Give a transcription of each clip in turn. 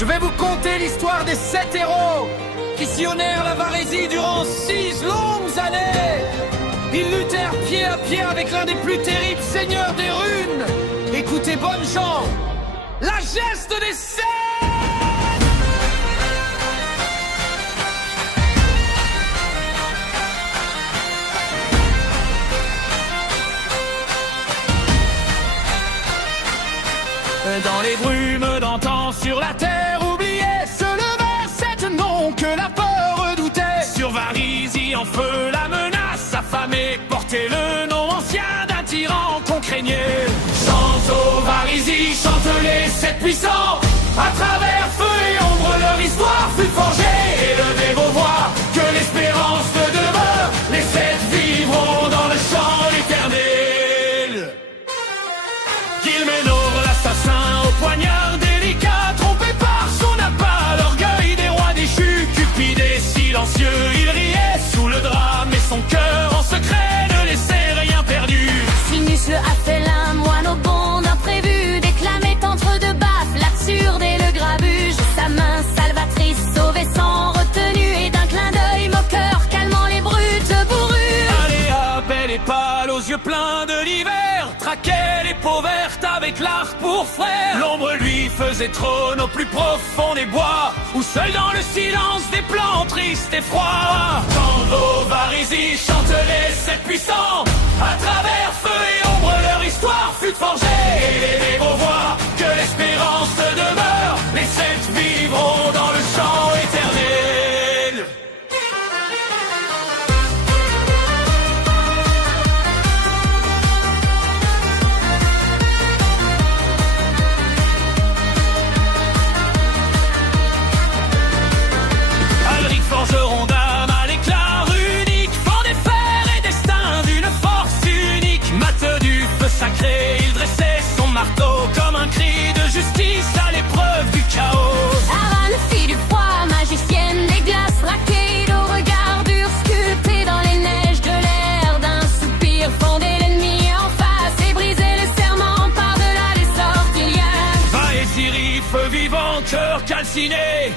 Je vais vous conter l'histoire des 7 héros qui sillonnèrent la Varésie durant 6 longues années. Ils luttèrent pied à pied avec l'un des plus terribles seigneurs des runes. Écoutez, bonnes gens, la geste des 7. Dans les brumes d'antan, sur la terre oubliée, se levèrent 7 noms que la peur redoutait. Sur Varésie en feu, la menace affamée portait le nom ancien d'un tyran qu'on craignait. Chante aux Varésie, chante les 7 puissants. À travers feu et ombre, leur histoire fut forgée. Élevez vos voix, que l'espérance demeure. Les 7 vivront dans le champ éternel. Gilménor, l'assassin au poignard délicat, trompé par son appât, l'orgueil des rois déchus. Cupide et silencieux, il riait sous le drap, mais son cœur en secret ne laissait rien perdu. Sinus le Aphelin, moine au bond d'imprévu, déclamait entre deux baffes l'absurde et le grabuge. Sa main salvatrice sauvait sans retenue, et d'un clin d'œil moqueur calmant les brutes bourrues. Aléa, belle et pâle, aux yeux pleins de l'hiver, traquait les peaux vertes avec l'arc pour frère. L'ombre lui faisait trône au plus profond des bois, où seul dans le silence des plans tristes et froids. Quand aux Varésie chantent les 7 puissants, à travers feu et ombre leur histoire fut forgée. Élevez vos voix, que l'espérance demeure. Les 7 vivront dans le champ éternel. Alric forgeron d'âme à l'éclat runique, vent des fers et destin d'une force unique. Mat du feu sacré, il dressait son marteau comme un cri de justice à l'épreuve du chaos. Aran, fille du froid, magicienne des glaces, raquée au regard dur, sculpté dans les neiges de l'air. D'un soupir fondait l'ennemi en face et brisait le serment par-delà les sortilèges. Vaésiri, feu vivant, cœur calciné,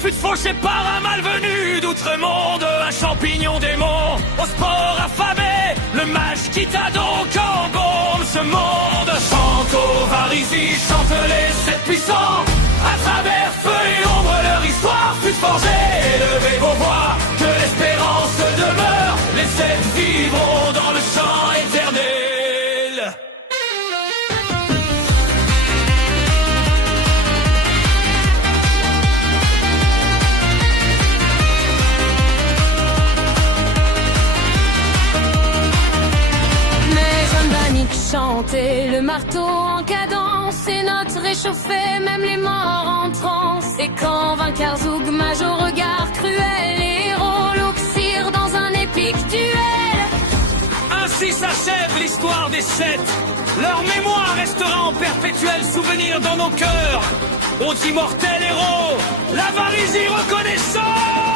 fut fauché par un malvenu d'outre-monde, un champignon démon au sport affamé. Le mage quitta donc en baume ce monde. Chante aux Varésie, chante les 7 puissants. À travers feu et ombre, leur histoire fut forgée. Élevez vos voix, que l'espérance demeure. Les 7 vivront dans le champ éternel. Mais Jeanne Bannick chantait le marteau en cadence, ses notes réchauffaient même les morts en transe. Et quand vint Karzoug, mage au regard cruel, les héros l'oxyrent dans un épique duel. Ainsi s'achève l'histoire des 7. Leur mémoire restera en perpétuel souvenir dans nos cœurs. Aux immortels héros, la Varésie reconnaissante.